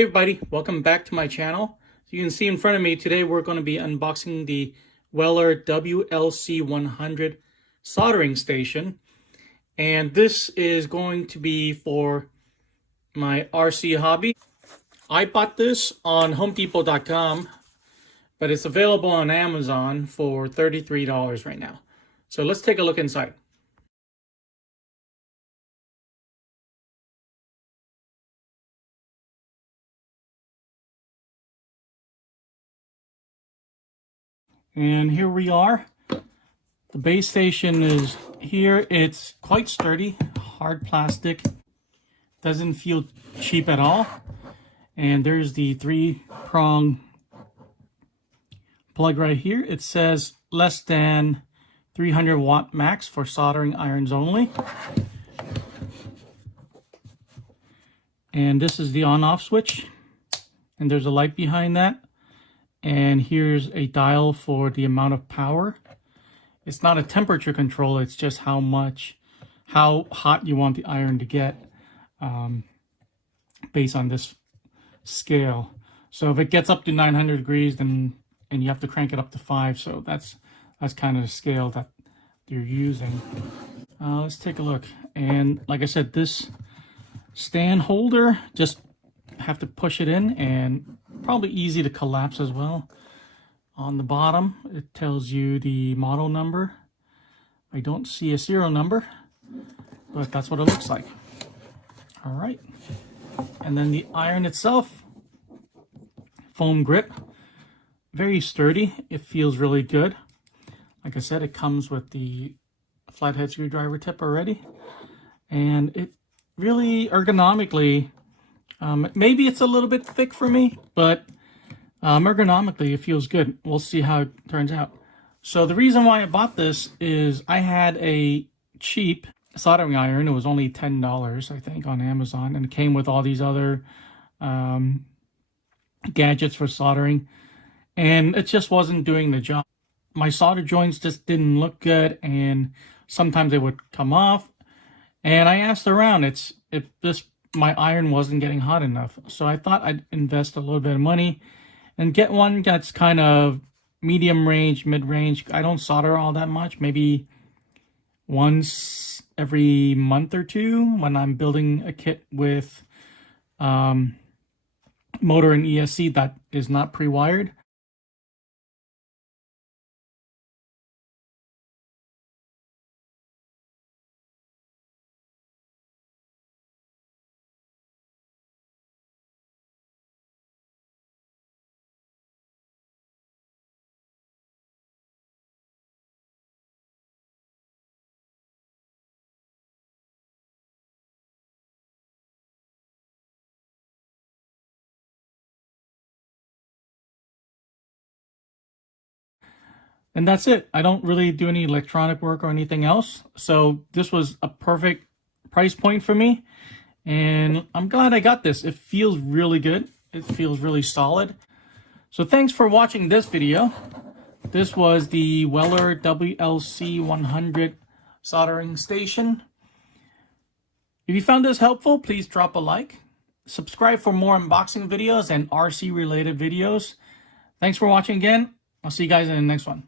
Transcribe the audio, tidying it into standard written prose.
Hey everybody, welcome back to my channel. So you can see in front of me today we're going to be unboxing the Weller WLC100 soldering station. And this is going to be for my RC hobby. I bought this on HomeDepot.com, but it's available on Amazon for $33 right now. So let's take a look inside. And here we are. The base station is here. It's quite sturdy, hard plastic. Doesn't feel cheap at all. And there's the 3-prong plug right here. It says less than 300 watt max for soldering irons only. And this is the on-off switch. And there's a light behind that. And here's a dial for the amount of power. It's not a temperature control, it's just how hot you want the iron to get based on this scale. So if it gets up to 900 degrees, then you have to crank it up to 5. So that's kind of the scale that you're using. Let's take a look. And like I said, this stand holder, just have to push it in, and probably easy to collapse as well. On the bottom, it tells you the model number. I don't see a serial number, but that's what it looks like. All right. And then the iron itself, foam grip, very sturdy. It feels really good. Like I said, it comes with the flathead screwdriver tip already. And it really ergonomically, maybe it's a little bit thick for me, but ergonomically, it feels good. We'll see how it turns out. So the reason why I bought this is I had a cheap soldering iron. It was only $10, I think, on Amazon, and it came with all these other gadgets for soldering, and it just wasn't doing the job. My solder joints just didn't look good, and sometimes they would come off. And I asked around. My iron wasn't getting hot enough, so I thought I'd invest a little bit of money and get one that's kind of medium range, mid range. I don't solder all that much, maybe once every month or two when I'm building a kit with motor and ESC that is not pre-wired. And that's it. I don't really do any electronic work or anything else. So this was a perfect price point for me. And I'm glad I got this. It feels really good. It feels really solid. So thanks for watching this video. This was the Weller WLC100 soldering station. If you found this helpful, please drop a like. Subscribe for more unboxing videos and RC related videos. Thanks for watching again. I'll see you guys in the next one.